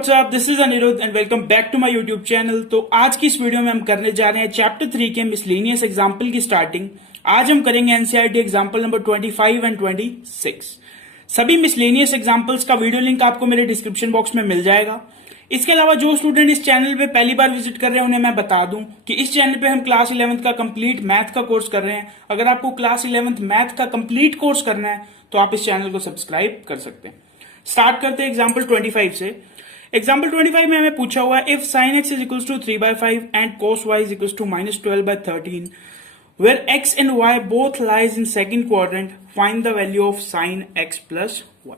WhatsApp, this is Anirudh and welcome back to my YouTube channel. तो आज की इस वीडियो में हम करने जा रहे हैं चैप्टर 3 के मिसलेनियस एग्जाम्पल की स्टार्टिंग। आज हम करेंगे एनसीईआरटी एग्जाम्पल नंबर 25 एंड 26। सभी मिसलेनियस एग्जाम्पल्स का वीडियो लिंक आपको मेरे डिस्क्रिप्शन बॉक्स में मिल जाएगा। इसके अलावा जो स्टूडेंट इस चैनल पे पहली बार विजिट कर रहे हैं उन्हें मैं बता दूं कि इस चैनल पे हम क्लास 11th का कंप्लीट मैथ का कोर्स कर रहे हैं। अगर आपको क्लास 11th मैथ का कंप्लीट कोर्स करना है तो आप इस चैनल को सब्सक्राइब कर सकते हैं। स्टार्ट करते हैं एग्जाम्पल 25 से। एग्जाम्पल 25 में हमें पूछा हुआ है if sin x is equal to 3/5 and cos y is equal to -12/13 where x and y both lies in second quadrant, find the value of sin x plus y।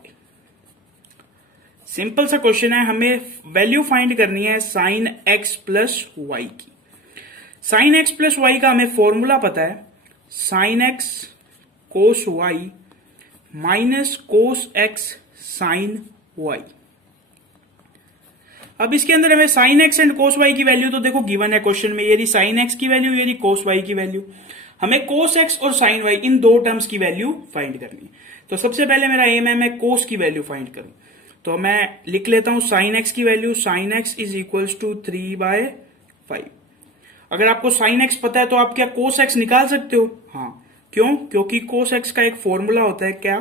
Simple सा question है, हमें value find करनी है sin x plus y की। sin x plus y का हमें formula पता है, sin x cos y minus cos x sin y। अब इसके अंदर हमें sin x and cos y की वैल्यू तो देखो गिवन है क्वेश्चन में, ये रही sin x की वैल्यू, ये रही cos y की वैल्यू। हमें cos x और sin y इन दो टर्म्स की वैल्यू फाइंड करनी है। तो सबसे पहले मेरा एम है मैं cos की वैल्यू फाइंड करूं। तो मैं लिख लेता हूं sin x की value, sin x is equal to 3/5। अगर आपको sin x पता है तो आप क्या cos x निकाल सकते हो? हाँ, क्यों? क्योंकि cos x का एक फॉर्मूला होता है क्या,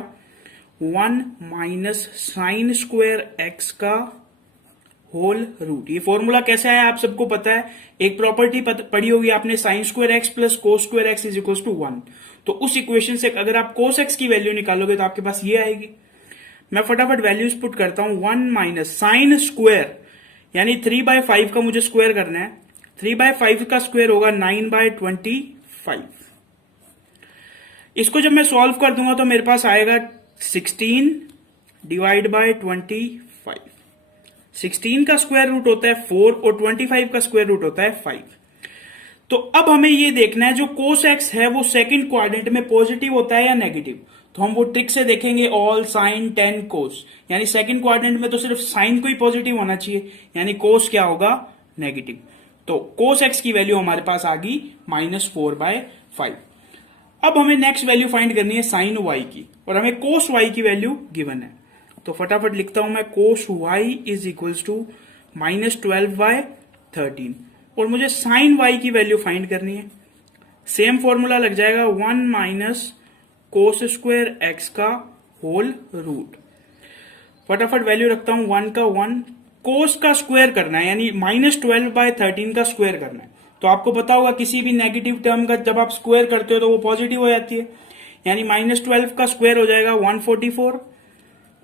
1 माइनस साइन स्क्वायर x का होल रूट। ये फॉर्मूला कैसे आया आप सबको पता है, एक प्रॉपर्टी पढ़ी होगी आपने, sine square x plus cos square x is equal to 1। तो उस इक्वेशन से अगर आप कोस एक्स की वैल्यू निकालोगे तो आपके पास ये आएगी। मैं फटाफट वैल्यूज पुट करता हूं, 1 माइनस साइन स्क्वायर यानी 3/5 का मुझे स्क्वायर करना है, 3/5 का स्क्वायर होगा 9/25। इसको जब मैं सॉल्व कर दूंगा तो मेरे पास आएगा 16 डिवाइड बाय 25। 16 का स्क्वायर रूट होता है 4 और 25 का स्क्वायर रूट होता है 5। तो अब हमें ये देखना है जो cos x है वो सेकंड क्वाड्रेंट में पॉजिटिव होता है या नेगेटिव। तो हम वो ट्रिक से देखेंगे, ऑल साइन 10 cos, यानी सेकंड क्वाड्रेंट में तो सिर्फ साइन को ही पॉजिटिव होना चाहिए, यानी cos क्या होगा, नेगेटिव। तो cos x की वैल्यू हमारे पास आ गई -4/5। अब हमें नेक्स्ट वैल्यू फाइंड करनी है साइन y की, और हमें cos y की वैल्यू गिवन है। तो फटाफट लिखता हूं मैं, cos y is equal to -12/13 और मुझे sin y की वैल्यू फाइंड करनी है। सेम फॉर्मूला लग जाएगा, 1 माइनस कोस स्क्वायर एक्स का होल रूट। फटाफट वैल्यू रखता हूं, 1 का 1, कोस का स्क्वायर करना है यानी -12/13 का स्क्वायर करना है। तो आपको पता होगा किसी भी नेगेटिव टर्म का जब आप स्क्वायर करते हो तो वो पॉजिटिव हो जाती है, यानी -12 का स्क्वायर हो जाएगा 144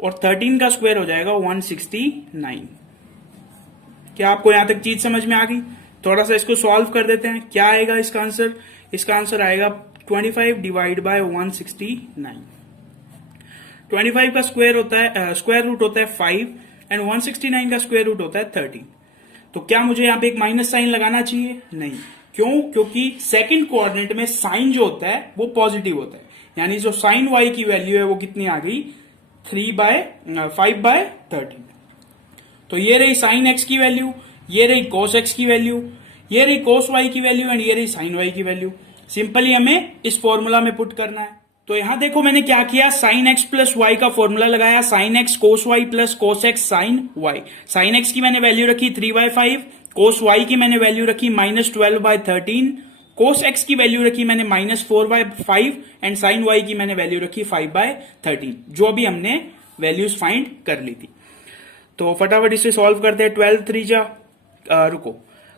और 13 का स्क्वायर हो जाएगा 169। क्या आपको यहां तक चीज समझ में आ गई? थोड़ा सा इसको सॉल्व कर देते हैं, क्या आएगा इसका आंसर। इसका आंसर आएगा 25 डिवाइड बाय 169। 25 का स्क्वायर होता है, स्क्वायर रूट होता है 5 एंड 169 का स्क्वायर रूट होता है 13। तो क्या मुझे यहां पे एक माइनस साइन लगाना चाहिए? नहीं। क्यों? क्योंकि सेकंड क्वाड्रेंट में साइन जो होता है वो पॉजिटिव होता है, यानी जो साइन वाई की वैल्यू है वो कितनी आ गई, 5/13। तो ये रही साइन एक्स की वैल्यू, ये रही कोस एक्स की वैल्यू, ये रही कोस वाई की वैल्यू एंड ये रही साइन वाई की वैल्यू। सिंपली हमें इस फॉर्मूला में पुट करना है। तो यहां देखो मैंने क्या किया, साइन एक्स प्लस वाई का फॉर्मूला लगाया, sine x cos y plus cos x sine y. Sine x की मैंने वैल्यू रखी 3/5, कोस वाई की मैंने वैल्यू रखी -12/13, कोस एक्स की वैल्यू रखी मैंने -4/5 एंड साइन वाई की मैंने वैल्यू रखी 5/13, जो अभी हमने वैल्यूज फाइंड कर ली थी। तो फटाफट इसे सॉल्व करते हैं। 12 3 जा रुको,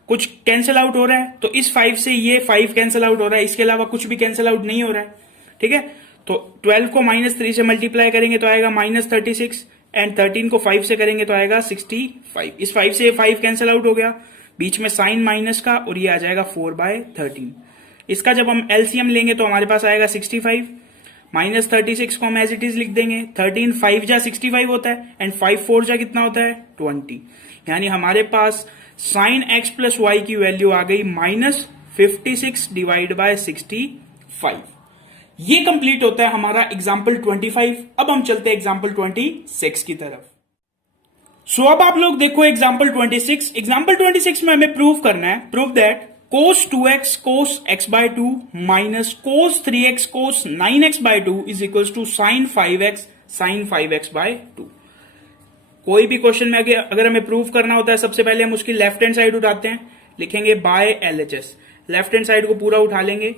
कुछ कैंसिल आउट हो रहा है तो इस 5 से ये 5 कैंसिल आउट हो रहा है, इसके अलावा कुछ भी कैंसिल आउट नहीं हो रहा है। ठीक है, तो 12 को -3 से मल्टीप्लाई करेंगे तो आएगा -36 एंड 13 को 5 से करेंगे तो आएगा 65। इस 5 से 5 कैंसिल आउट हो गया, बीच में साइन माइनस का, और ये आ जाएगा 4/13। इसका जब हम एलसीएम लेंगे तो हमारे पास आएगा 65, -36 को हम एज इट इज लिख देंगे। 13 5 जा 65 होता है एंड 5 4 जा कितना होता है, 20। यानी हमारे पास साइन एक्स प्लस वाई की वैल्यू आ गई -56 डिवाइड बाय 65। ये कंप्लीट होता है हमारा एग्जाम्पल 25। अब हम चलते हैं एग्जाम्पल 26 की तरफ। सो अब आप लोग देखो एग्जाम्पल 26। एग्जाम्पल 26 में हमें प्रूव करना है, prove that cos 2x cos x/2 minus cos 3x cos 9x/2 is equals to sin 5x sin 5x/2। कोई भी क्वेश्चन में अगर हमें प्रूव करना होता है, सबसे पहले हम उसकी लेफ्ट हैंड साइड उठाते हैं, लिखेंगे by LHS। Left hand side को पूरा उठा लेंगे,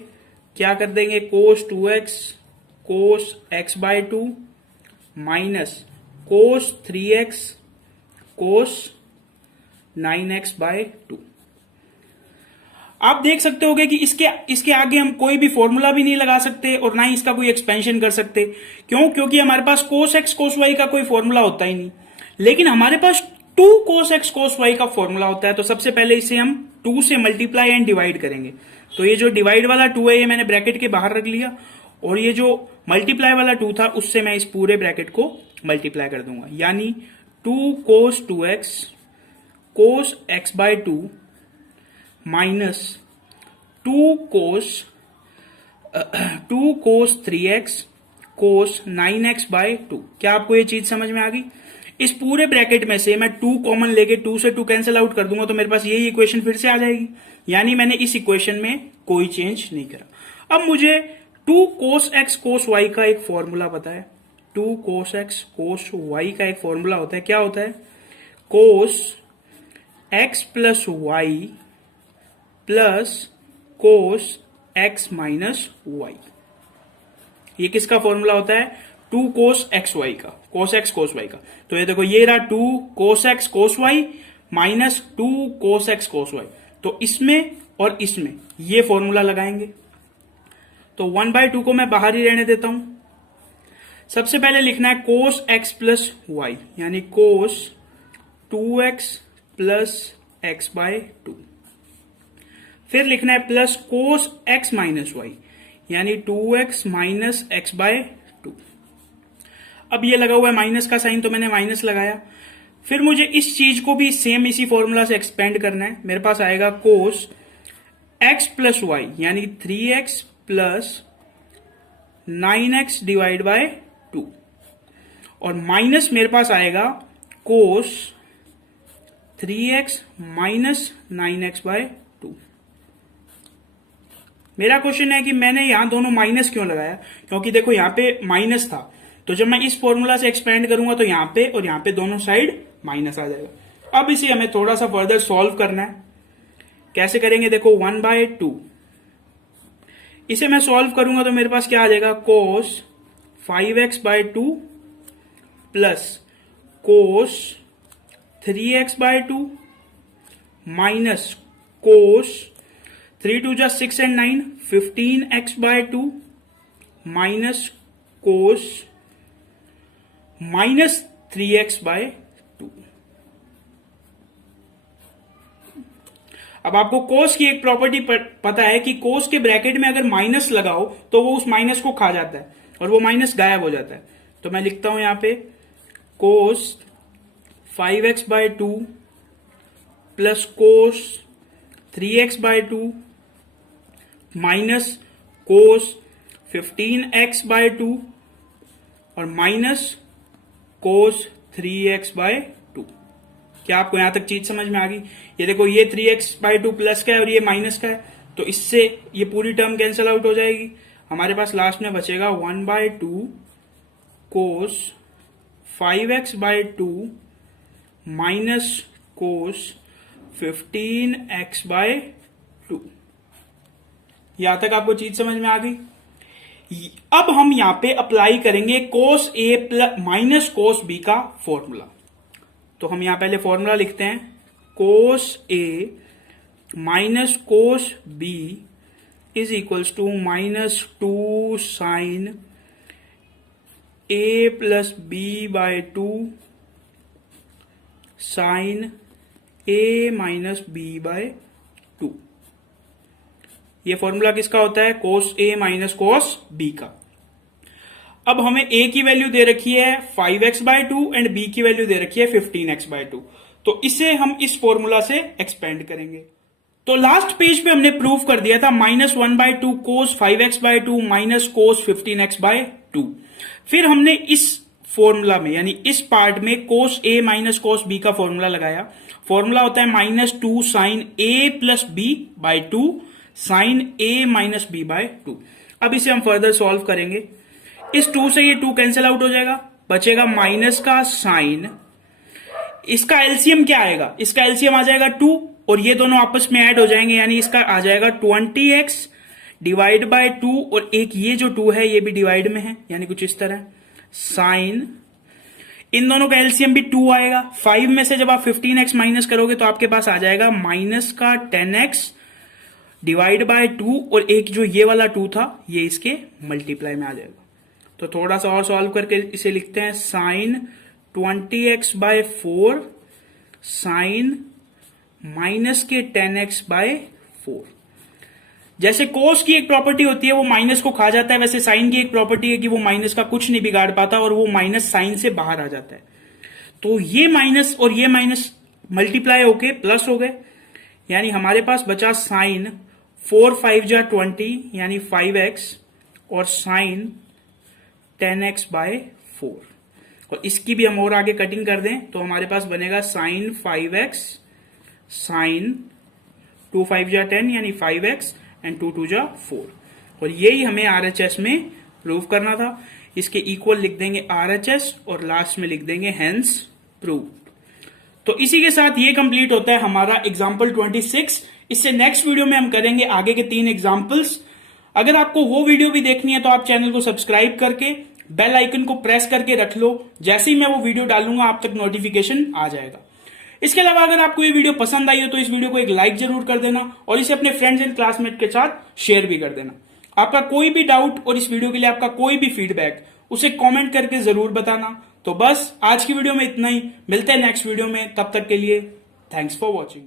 क्या कर देंगे, cos 2x cos x by 2 minus cos 3x cos 9x by 2। आप देख सकते होगे कि इसके आगे हम कोई भी फॉर्मूला भी नहीं लगा सकते और ना ही इसका कोई एक्सपेंशन कर सकते। क्यों? क्योंकि हमारे पास cos x cos y का कोई फॉर्मूला होता ही नहीं, लेकिन हमारे पास 2 cos x cos y का फॉर्मूला होता है। तो सबसे पहले इसे हम 2 से मल्टीप्लाई एंड डिवाइड करेंगे। तो ये जो डिवाइड वाला 2 है ये मैंने ब्रैकेट के बाहर रख लिया, और ये जो मल्टीप्लाई वाला 2 था उससे मैं इस पूरे ब्रैकेट को मल्टीप्लाई कर दूंगा, यानी 2 cos 2x cos x by 2 minus 2 cos 3x cos 9x by 2। क्या आपको ये चीज समझ में आ गई? इस पूरे ब्रैकेट में से मैं 2 कॉमन लेके 2 से 2 कैंसिल आउट कर दूंगा तो मेरे पास यही इक्वेशन फिर से आ जाएगी, यानी मैंने इस इक्वेशन में कोई चेंज नहीं करा। अब मुझे 2 cos x cos y का एक फॉर्मूला पता है। 2 cos x cos y का एक फॉर्मूला होता है, क्या होता है, cos x plus y plus cos x minus y। ये किसका फॉर्मूला होता है? 2 cos x y का, cos x cos y का। तो ये देखो, ये रहा 2 cos x cos y minus 2 cos x cos y। तो इसमें और इसमें ये फॉर्मूला लगाएंगे। तो 1/2 को मैं बाहर ही रहने देता हूं। सबसे पहले लिखना है cos x प्लस y, यानी cos 2x plus x by 2। फिर लिखना है plus cos x minus y, यानी 2x माइनस x बाय 2। अब ये लगा हुआ है माइनस का साइन, तो मैंने माइनस लगाया। फिर मुझे इस चीज को भी सेम इसी फॉर्मूला से एक्सपेंड करना है। मेरे पास आएगा cos x प्लस y, यानी 3x plus 9x divide by 2, और माइनस मेरे पास आएगा cos 3x minus 9x by 2। मेरा क्वेश्चन है कि मैंने यहां दोनों माइनस क्यों लगाया? क्योंकि देखो यहां पे माइनस था, तो जब मैं इस फॉर्मूला से एक्सपेंड करूंगा तो यहां पे और यहां पे दोनों साइड माइनस आ जाएगा। अब इसे हमें थोड़ा सा फर्दर सॉल्व करना है। कैसे करेंगे? देखो 1/2, इसे मैं सॉल्व करूंगा तो मेरे पास क्या आ जाएगा, cos 5x by 2 plus cos 3x by 2 minus cos 3 2 जा 6 and 9 15x by 2 minus cos minus 3x by 2। अब आपको cos की एक प्रॉपर्टी पता है कि cos के ब्रैकेट में अगर माइनस लगाओ तो वो उस माइनस को खा जाता है और वो माइनस गायब हो जाता है। तो मैं लिखता हूं यहां पे cos 5x by 2 plus cos 3x by 2 minus cos 15x by 2 और माइनस cos 3x बाय 2। क्या आपको यहां तक चीज समझ में आ गई? ये देखो, ये 3x बाय 2 प्लस का है और ये माइनस का है, तो इससे ये पूरी टर्म कैंसिल आउट हो जाएगी। हमारे पास लास्ट में बचेगा 1/2 cos 5x by 2 minus cos 15x by 2। यहां तक आपको चीज समझ में आ गई? अब हम यहां पे अप्लाई करेंगे cos a plus minus cos b का फॉर्मूला। तो हम यहां पहले फॉर्मूला लिखते हैं, cos a minus cos b is equals to minus 2 sine a plus b by 2 sine a minus b by 2। ये फॉर्मूला किसका होता है? cos a minus cos b का। अब हमें a की वैल्यू दे रखी है 5x बाय 2 एंड b की वैल्यू दे रखी है 15x बाय 2। तो इसे हम इस फॉर्मूला से एक्सपेंड करेंगे। तो लास्ट पेज पे हमने प्रूव कर दिया था -1/2 cos 5x by 2 minus cos 15x by 2। फिर हमने इस फॉर्मूला में यानी इस पार्ट में cos a minus cos b का फॉर्मूला लगाया। फॉर्मूला होता है -2 sine a plus b by 2 sine a minus b by 2। अब इसे हम फर्दर सॉल्व करेंगे। इस 2 से ये 2 कैंसिल आउट हो जाएगा, बचेगा माइनस का साइन इसका एलसीएम क्या आएगा, इसका एलसीएम आ जाएगा 2 और ये दोनों आपस में ऐड हो जाएंगे, यानी इसका आ जाएगा 20x डिवाइड बाय 2 और एक ये जो 2 है ये भी डिवाइड में है, यानी कुछ इस तरह साइन, इन दोनों का एलसीएम भी 2 आएगा। 5 में से जब आप 15x माइनस करोगे तो आपके पास आ जाएगा माइनस का 10x डिवाइड बाय 2 और एक जो ये वाला 2 था ये इसके मल्टीप्लाई में आ जाएगा। तो थोड़ा सा और सॉल्व करके इसे लिखते हैं, sign 20x bye 4 sign minus के 10x बाय 4। जैसे कोस की एक प्रॉपर्टी होती है वो माइनस को खा जाता है, वैसे साइन की एक प्रॉपर्टी है कि वो माइनस का कुछ नहीं बिगाड़ पाता और वो माइनस साइन से बाहर आ जाता है। तो ये माइनस और ये माइनस मल्टीप्लाई होके प्लस हो गए, यानी हमारे पास बचा साइन 4 5 जा 20 यानी 5x और साइन 10x बाय 4। और इसकी भी हम और आगे कटिंग कर दें तो हमारे पास बनेगा साइन 5x साइन 2 5 जा 10 यानी 5x एंड 2 2 जा 4। और यही हमें RHS में प्रूव करना था। इसके इक्वल लिख देंगे RHS और लास्ट में लिख देंगे हेंस प्रूव्ड। तो इसी के साथ ये कंप्लीट होता है हमारा एग्जाम्पल 26। इससे नेक्स्ट वीडियो में हम करेंगे आगे के 3 एग्जाम्पल्स। अगर आपको वो वीडियो भी देखनी है तो आप चैनल को सब्सक्राइब करके बेल आइकन को प्रेस करके रख लो, जैसे ही मैं वो वीडियो डालूंगा आप तक नोटिफिकेशन आ जाएगा। इसके अलावा अगर आपको ये वीडियो पसंद आई हो तो इस वीडियो को एक लाइक जरूर कर देना और इसे अपने फ्रेंड्स एंड क्लासमेट के साथ शेयर भी कर देना। आपका कोई भी डाउट और इस वीडियो के लिए आपका कोई भी फीडबैक उसे कमेंट करके जरूर बताना। तो बस आज की वीडियो में इतना ही, मिलते हैं नेक्स्ट वीडियो में, तब तक के लिए थैंक्स फॉर वॉचिंग।